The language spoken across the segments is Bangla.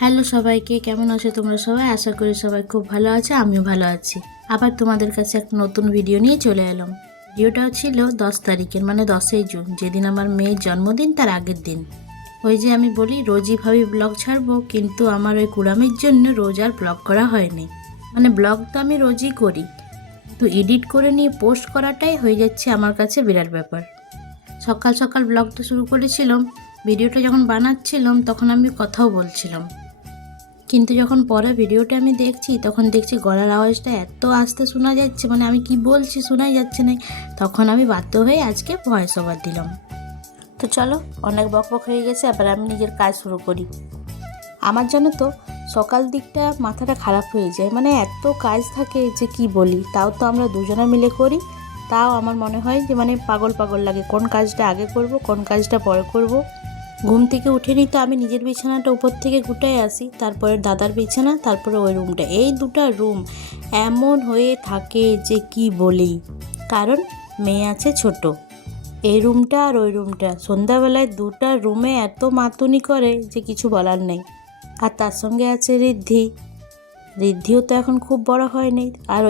হ্যালো সবাইকে, কেমন আছো তোমরা সবাই? আশা করি সবাই খুব ভালো আছে, আমিও ভালো আছি। আবার তোমাদের কাছে একটা নতুন ভিডিও নিয়ে চলে এলাম। ভিডিওটা ছিল 10 তারিখের, মানে 10ই জুন, যেদিন আমার মেয়ের জন্মদিন, তার আগের দিন। ওই যে আমি বলি রোজই ভাবি ব্লগ ছাড়বো, কিন্তু আমার ওই কুড়ামির জন্য রোজ আর ব্লগ করা হয়নি। মানে ব্লগ তো আমি রোজই করি, তো এডিট করে নিয়ে পোস্ট করাটাই হয়ে যাচ্ছে আমার কাছে বিরাট ব্যাপার। সকাল সকাল ব্লগটা শুরু করেছিলাম, ভিডিওটা যখন বানাচ্ছিলাম তখন আমি কথাও বলছিলাম, কিন্তু যখন পরে ভিডিওটা আমি দেখছি তখন দেখছি গলার আওয়াজটা এত আস্তে শোনা যাচ্ছে, মানে আমি কি বলছি শোনাই যাচ্ছে না। তখন আমি বাধ্য হয়ে আজকে ভয়েস ওভার দিলাম। তো চলো, অনেক বকবক হয়ে গেছে, এবার আমি নিজের কাজ শুরু করি। আমার জানো তো সকাল দিকটা মাথাটা খারাপ হয়ে যায়, মানে এত কাজ থাকে যে কি বলি। তাও তো আমরা দুজনে মিলে করি, তাও আমার মনে হয় যে মানে পাগল পাগল লাগে, কোন কাজটা আগে করব কোন কাজটা পরে করব। ঘুম থেকে উঠেনি তো আমি নিজের বিছানাটা উপর থেকে গুটাই আসি, তারপরে দাদার বিছানা, তারপরে ওই রুমটা, এই দুটো রুম এমন হয়ে থাকে যে কি বলি। কারণ মেয়ে আছে ছোট, এই রুমটা আর ওই রুমটা সন্ধ্যাবেলায় দুটো রুমে এত মাতুনি করে যে কিছু বলার নেই। আর তার সঙ্গে আছে ঋদ্ধি। ঋদ্ধিও তো এখন খুব বড় হয়নি, আর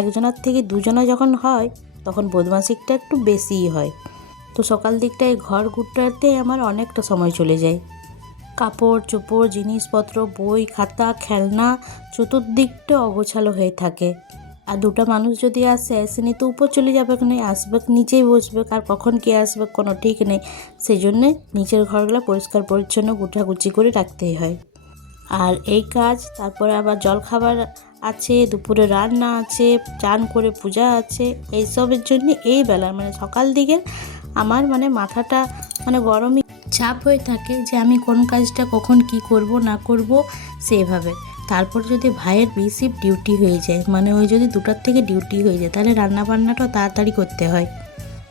একজনের থেকে দুজনা যখন হয় তখন বদমাশিকটা একটু বেশিই হয়। তো সকাল দিকটায় ঘর গুটাতে আমার অনেকটা সময় চলে যায়। কাপড় চোপড় জিনিসপত্র বই খাতা খেলনা চতুর্দিকটা অগোছালো হয়ে থাকে। আর দুটো মানুষ যদি আসেনি তো উপর চলে যাবে, আসবে নিচেই বসবে, আর কখন কে আসবে কোনো ঠিক নেই। সেই জন্যে নিচের ঘরগুলো পরিষ্কার পরিচ্ছন্ন গুছাগুছি করে রাখতেই হয়। আর এই কাজ, তারপরে আবার জলখাবার আছে, দুপুরে রান্না আছে, চান করে পূজা আছে, এইসবের জন্য এই বেলা মানে সকাল দিকে আমার মানে মাথাটা মানে গরমই চাপ হয়ে থাকে যে আমি কোন কাজটা কখন কি করব না করব সেইভাবে। তারপর যদি ভাইয়ের বিশিফট ডিউটি হয়ে যায়, মানে ওই যদি 2টার থেকে ডিউটি হয়ে যায়, তাহলে রান্না বান্নাটাও তাড়াতাড়ি করতে হয়,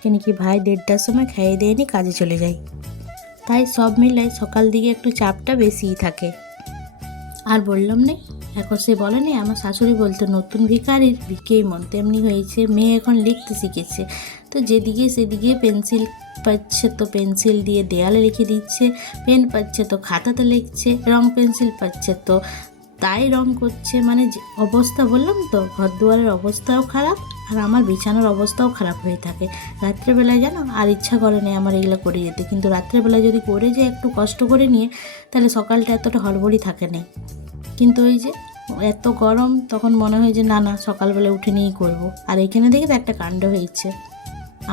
কেন কি ভাই 1:30টার সময় খাইয়ে দিয়ে নিয়ে কাজে চলে যায়। তাই সব মিলাই সকাল দিকে একটু চাপটা বেশিই থাকে। আর বললাম না, এখন সে বলেনি, আমার শাশুড়ি বলতো নতুন ভিখারির ভিকেই মন, তেমনি হয়েছে। মেয়ে এখন লিখতে শিখেছে, তো যেদিকে সেদিকে পেন্সিল পাচ্ছে তো পেন্সিল দিয়ে দেয়ালে লিখে দিচ্ছে, পেন পাচ্ছে তো খাতাতে লিখছে, রং পেন্সিল পাচ্ছে তো তাই রং করছে। মানে যে অবস্থা বললাম তো, ঘর দুয়ারের অবস্থাও খারাপ, আর আমার বিছানার অবস্থাও খারাপ হয়ে থাকে। রাত্রেবেলায় জানো আর ইচ্ছা করে না আমার এগুলো করে যেতে, কিন্তু রাত্রেবেলায় যদি করে যায় একটু কষ্ট করে নিয়ে, তাহলে সকালটা এতটা হড়বড়ি থাকে না। কিন্তু ওই যে এত গরম, তখন মনে হয় যে না না সকালবেলা উঠে নিয়েই করবো। আর এখানে দেখে তো একটা কাণ্ড হয়েছে।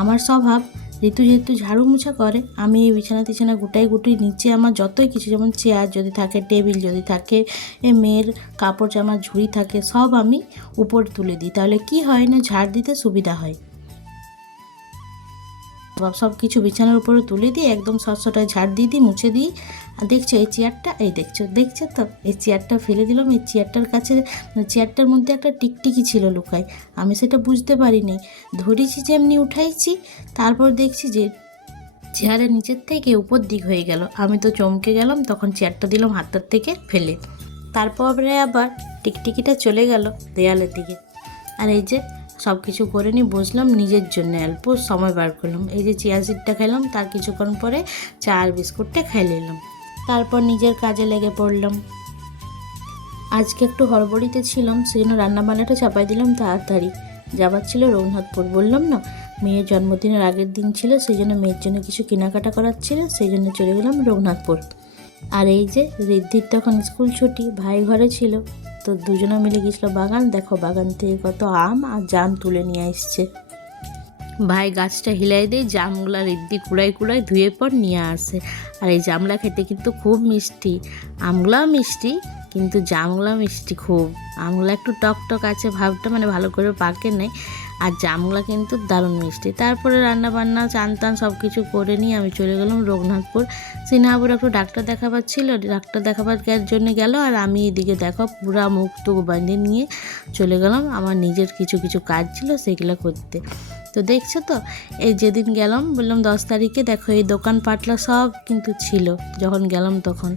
আমার স্বভাব, ঋতু যেহেতু ঝাড়ু মুছা করে, আমি এই বিছানা টিছানা গুটাই নিচে আমার যতই কিছু, যেমন চেয়ার যদি থাকে, টেবিল যদি থাকে, মেয়ের কাপড় জামার ঝুড়ি থাকে, সব আমি উপরে তুলে দিই। তাহলে কি হয় না, ঝাড় দিতে সুবিধা হয়। সব কিছু বিছানার উপরে তুলে দিয়ে একদম সটসটায় ঝাড় দিয়ে দিই, মুছে দিই। আর দেখছো এই চেয়ারটা, এই দেখছো তো এই চেয়ারটা ফেলে দিলাম। এই চেয়ারটার কাছে, চেয়ারটার মধ্যে একটা টিকটিকি ছিল লুকায়, আমি সেটা বুঝতে পারিনি। ধরেছি যে এমনি উঠাইছি, তারপর দেখছি যে চেয়ারের নিচের থেকে উপর দিক হয়ে গেল। আমি তো চমকে গেলাম, তখন চেয়ারটা দিলাম হাতটার থেকে ফেলে। তারপরে আবার টিকটিকিটা চলে গেল দেয়ালের দিকে। আর এই যে সব কিছু করে নিয়ে বসলাম নিজের জন্য, অল্প সময় বার করলাম। এই যে চিয়া সিডটা খেলাম, তার কিছুক্ষণ পরে চা আর বিস্কুটটা খেয়ে নিলাম, তারপর নিজের কাজে লেগে পড়লাম। আজকে একটু হড়বড়িতে ছিলাম, সেজন্য রান্নাবান্নাটা চাপাই দিলাম তাড়াতাড়ি। যাবার ছিল রঘুনাথপুর, বললাম না মেয়ের জন্মদিনের আগের দিন ছিল, সেই জন্য মেয়ের জন্য কিছু কেনাকাটা করার ছিল, সেই জন্য চলে গেলাম রঘুনাথপুর। আর এই যে ঋদ্ধির তখন স্কুল ছুটি, ভাই ঘরে ছিল, তো দুজনে মিলে গেছিলো বাগান। দেখো বাগান থেকে কত আম আর জাম তুলে নিয়ে এসছে। ভাই গাছটা হিলাই দেয়, জামগুলা ঋদ্ধি কুড়াই কুড়াই ধুয়ে পর নিয়ে আসে। আর এই জামলা খেতে কিন্তু খুব মিষ্টি, আমগুলাও মিষ্টি, কিন্তু জামগুলা মিষ্টি খুব। আমগুলা একটু টক টক আছে ভাবটা, মানে ভালো করে পাকে নেই, আর জামগুলা কিন্তু দারুণ মিষ্টি। তারপরে রান্না বান্না চান টান সব কিছু করে নিয়ে আমি চলে গেলাম রঘুনাথপুর। সিনহাবুর একটু ডাক্তার দেখাবার ছিল, ডাক্তার দেখাবার জন্য গেল, আর আমি এদিকে দেখো পুরা মুখ টুক বাঁধে নিয়ে চলে গেলাম আমার নিজের কিছু কিছু কাজ ছিল সেগুলো করতে। তো দেখছো তো, এই যেদিন গেলাম বললাম 10 তারিখে, দেখো এই দোকান পাটলা সব কিন্তু ছিল যখন গেলাম তখন।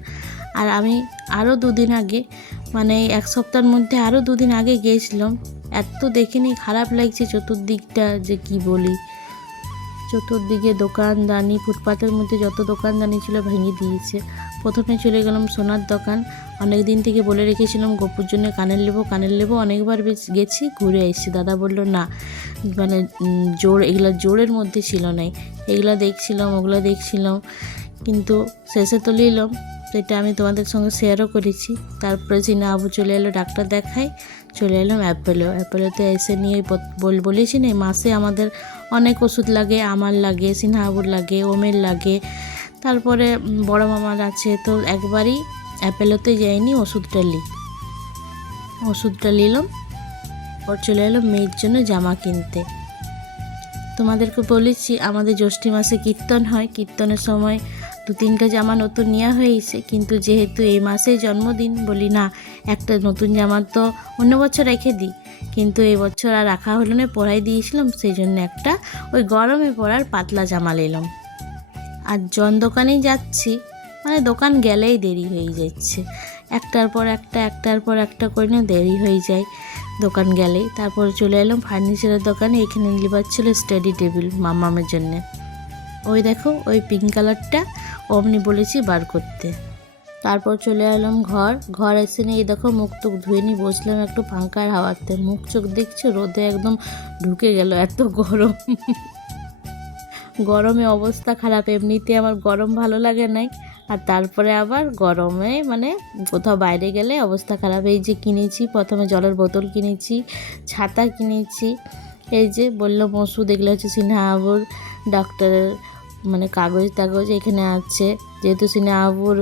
আর আমি আরও 2 দিন আগে, মানে 1 সপ্তাহের মধ্যে আরও 2 দিন আগে গিয়েছিলাম। এত দেখিনি, খারাপ লাগছে চতুর্দিকটা যে কি বলি। চতুর্দিকে দোকানদানি, ফুটপাতের মধ্যে যত দোকানদানি ছিল ভেঙে দিয়েছে। প্রথমে চলে গেলাম সোনার দোকান, অনেক দিন থেকে বলে রেখেছিলাম গপুর জন্য কানের নেবো অনেকবার গেছি, ঘুরে এসেছি। দাদা বলল না, মানে এগুলো জোরের মধ্যে ছিল নাই, এগুলো দেখছিলাম ওগুলো দেখছিলাম, কিন্তু শেষে তো নিলাম। সেটা আমি তোমাদের সঙ্গে শেয়ারও করেছি। তারপরে সিনা আবু চলে এলো ডাক্তার দেখায়, চলে এলাম অ্যাপেলোতে এসে নিয়ে বলেছি না, মাসে আমাদের অনেক ওষুধ লাগে, আমার লাগে, সিনহা আবুর লাগে, ওমের লাগে, তারপরে বড় মামার আছে। তো একবারই অ্যাপেলোতে যাইনি, ওষুধটা নিলাম। ওর চলে এলো মেয়ের জন্য জামা কিনতে। তোমাদেরকে বলেছি আমাদের জ্যৈষ্ঠ মাসে কীর্তন হয়, কীর্তনের সময় 2-3টা জামা নতুন নেওয়া হয়েছে, কিন্তু যেহেতু এই মাসে জন্মদিন, বলি না একটা নতুন জামা তো অন্য বছর রেখে দিই, কিন্তু এই বছর আর রাখা হলো না, পরাই দিয়েছিলাম, সেই জন্য একটা ওই গরমে পরার পাতলা জামা নিলাম। আর দোকানেই যাচ্ছি, মানে দোকান গেলেই দেরি হয়ে যাচ্ছে, একটার পর একটা করে না দেরি হয়ে যায় দোকান গেলেই। তারপর চলে এলাম ফার্নিচারের দোকানে, এখানে নিবার ছিল স্টাডি টেবিল মামামের জন্যে। ওই দেখো ওই পিঙ্ক কালারটা অমনি বলেছি বার করতে। তারপর চলে এলাম ঘর এসে নিয়ে দেখো মুখ টুক ধুয়ে নিয়ে বসলাম একটু পাঙ্খার হাওয়াতে। মুখ চোখ দেখছো রোদে একদম ঢুকে গেল, এত গরম। গরমে অবস্থা খারাপ, এমনিতে আমার গরম ভালো লাগে নাই, আর তারপরে আবার গরমে মানে কোথাও বাইরে গেলে অবস্থা খারাপ। এই যে কিনেছি, প্রথমে জলের বোতল কিনেছি, ছাতা কিনেছি, এই যে বললাম ওষুধ, এগুলো হচ্ছে সিনহা আবুর ডাক্তারের মানে কাগজ এখানে আছে। যেহেতু সিনহা আবুর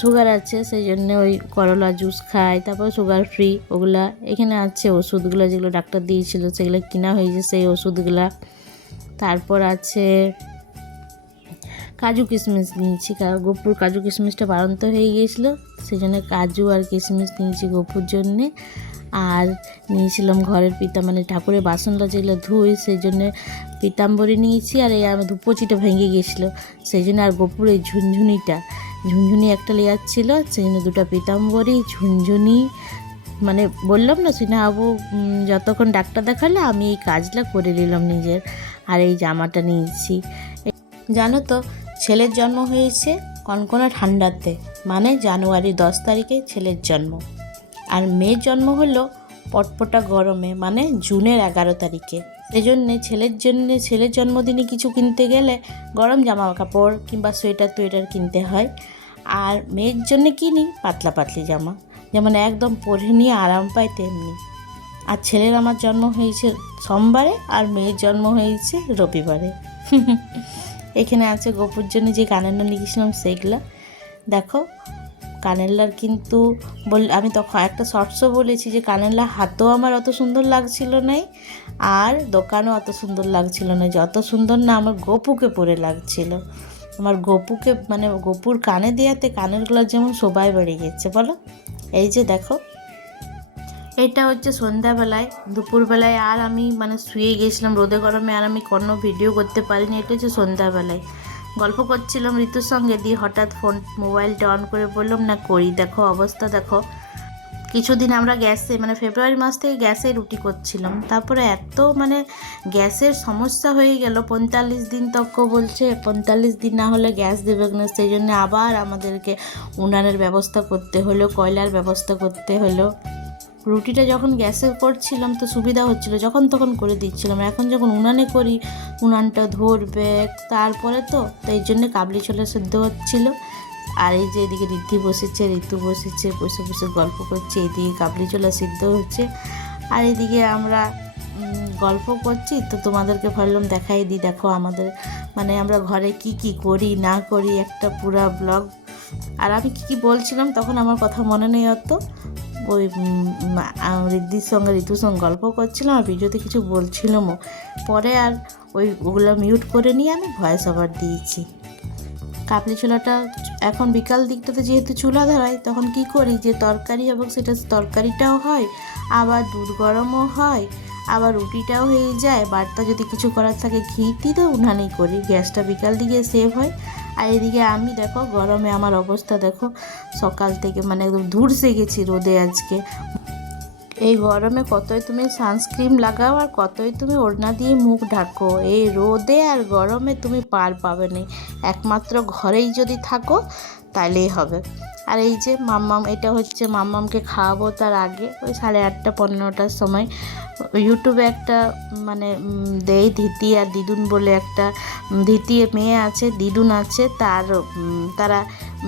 সুগার আছে, সেই জন্য ওই করলা জুস খায়, তারপর সুগার ফ্রি ওগুলা এখানে আছে। ওষুধগুলো যেগুলো ডাক্তার দিয়েছিল সেগুলো কিনা হয়েছে, সেই ওষুধগুলা। তারপর আছে কাজু কিশমিশ নিয়েছি, গপুর কাজু কিশমিশটা বাড়ন্ত হয়ে গিয়েছিলো, সেই জন্য কাজু আর কিশমিশ নিয়েছি গপুর জন্যে। আর নিয়েছিলাম ঘরের মানে ঠাকুরের বাসনটা যেগুলো ধুই, সেই জন্যে পিতাম্বরী নিয়েছি। আর এই আমার ধূপচিটা ভেঙে গিয়েছিলো, সেই জন্য আর গপুর এই ঝুনঝুনি একটা লেয়ার ছিল, সেই জন্য 2টা পিতাম্বরী, ঝুনঝুনি, মানে বললাম না সিনহা আবু যতক্ষণ ডাক্তার দেখালে আমি এই কাজটা করে নিলাম নিজের। আর এই জামাটা নিয়েছি। জানো তো ছেলের জন্ম হয়েছে কনকনা ঠান্ডাতে, মানে জানুয়ারি 10 তারিখে ছেলের জন্ম, আর মেয়ের জন্ম হলো পটপটা গরমে, মানে জুনের 11 তারিখে। সেই জন্যে ছেলের জন্মদিনে কিছু কিনতে গেলে গরম জামা কাপড় কিংবা সোয়েটার কিনতে হয়, আর মেয়ের জন্যে কিনি পাতলি জামা, যেমন একদম পরে নিয়ে আরাম পায় তেমনি। আর ছেলের আমার জন্ম হয়েছে সোমবারে, আর মেয়ের জন্ম হয়েছে রবিবারে। এখানে আছে গপুর জন্য যে কানেরটা লিখেছিলাম সেইগুলা দেখো। কানেরলার কিন্তু আমি তখন একটা শর্টসও বলেছি যে কানেরলার হাতও আমার অত সুন্দর লাগছিল না, আর দোকানও অত সুন্দর লাগছিল না, যত সুন্দর না আমার গপুকে পরে লাগছিল। আমার গপুকে মানে গপুর কানে দেওয়াতে কানেরগুলো যেমন শোভায় বেড়ে গেছে বলো। এই যে দেখো, এটা হচ্ছে সন্ধ্যাবেলায়, দুপুরবেলায় আর আমি মানে শুয়ে গেছিলাম রোদে গরমে, আর আমি কোনো ভিডিও করতে পারিনি। এটা হচ্ছে সন্ধ্যাবেলায় গল্প করছিলাম ঋতুর সঙ্গে, দিয়ে হঠাৎ মোবাইলটা অন করে বললাম না করি। দেখো অবস্থা দেখো, কিছুদিন আমরা গ্যাসে মানে ফেব্রুয়ারি মাস থেকে গ্যাসে রুটি করছিলাম, তারপরে এত মানে গ্যাসের সমস্যা হয়ে গেল, 45 দিন তক বলছে 45 দিন না হলে গ্যাস দেবে না। সেই জন্য আবার আমাদেরকে উনানের ব্যবস্থা করতে হলো, কয়লার ব্যবস্থা করতে হলো। রুটিটা যখন গ্যাসে করছিলাম তো সুবিধা হচ্ছিল, যখন তখন করে দিচ্ছিলাম। এখন যখন উনানে করি উনানটা ধরবে, তারপরে তো এই জন্যে কাবলি ছোলা সেদ্ধ হচ্ছিলো। আর এই যে এদিকে ঋতু বসেছে বসে বসে গল্প করছে, এদিকে কাবলি ছোলা সিদ্ধ হচ্ছে, আর এদিকে আমরা গল্প করছি। তো তোমাদেরকে ভাবলাম দেখাই দিই, দেখো আমাদের মানে আমরা ঘরে কি করি না করি, একটা পুরা ব্লগ। আর আমি কি বলছিলাম তখন আমার কথা মনে নেই অত, ওই ঋতুর সঙ্গে গল্প করছিলাম, আর ভিডিওতে কিছু বলছিলামও, পরে আর ওগুলো মিউট করে নিয়ে আমি ভয়েস ওভার দিয়েছি। কাবলি ছোলাটা এখন বিকাল দিকটাতে যেহেতু চুলা ধরাই, তখন কি করি যে তরকারি এবং সেটা তরকারিটাও হয়, আবার দুধ গরমও হয়, আবার রুটিটাও হয়ে যায়। বার্তা যদি কিছু করার থাকে ঘি তো উনানেই করি, গ্যাসটা বিকাল দিকে সেভ হয়। আর এদিকে আমি দেখো গরমে আমার অবস্থা দেখো, সকাল থেকে মানে একদম ধুরসে গেছি রোদে আজকে। এই গরমে কতই তুমি সানস্ক্রিন লাগাও আর কতই তুমি ওড়না দিয়ে মুখ ঢাকো, এই রোদে আর গরমে তুমি পার পাবে না। একমাত্র ঘরেই যদি থাকো তাইলেই হবে। আর এই যে মাম্মাম, এটা হচ্ছে মাম্মামকে খাওয়াবো তার আগে ওই 8:30 9:15টার সময় ইউটিউবে একটা মানে দেই ধীতি আর দিদুন বলে একটা ধীতি মেয়ে আছে, দিদুন আছে, তারা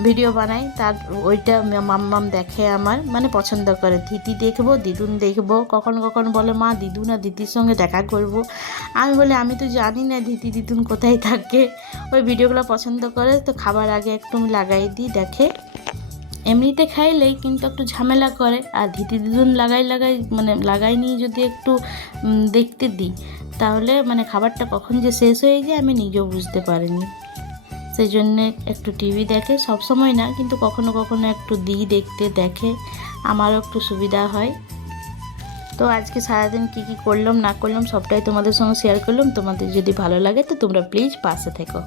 ভিডিও বানায়, তার ওইটা মাম্মাম দেখে, আমার মানে পছন্দ করে। ধীতি দেখবো, দিদুন দেখবো, কখনো কখনো বলে মা দিদুন আর দিদির সঙ্গে দেখা করব। আমি বলি আমি তো জানি না ধীতি দিদুন কোথায় থাকে। ওই ভিডিওগুলো পছন্দ করে, তো খাবার আগে একটু আমি লাগাই দিই, দেখে। এমনিতে খাইলেই কিন্তু একটু ঝামেলা করে, আর ধীতি দিদুন লাগাই নিয়ে যদি একটু দেখতে দিই, তাহলে মানে খাবারটা কখন যে শেষ হয়ে যায় আমি নিজেও বুঝতে পারিনি। সেই জন্যে একটু টিভি দেখে, সব সময় না কিন্তু কখনো কখনো একটু দিই দেখতে, দেখে, আমারও একটু সুবিধা হয়। তো আজকে সারাদিন কী কী করলাম না করলাম সবটাই তোমাদের সঙ্গে শেয়ার করলাম। তোমাদের যদি ভালো লাগে তো তোমরা প্লিজ পাশে থেকো।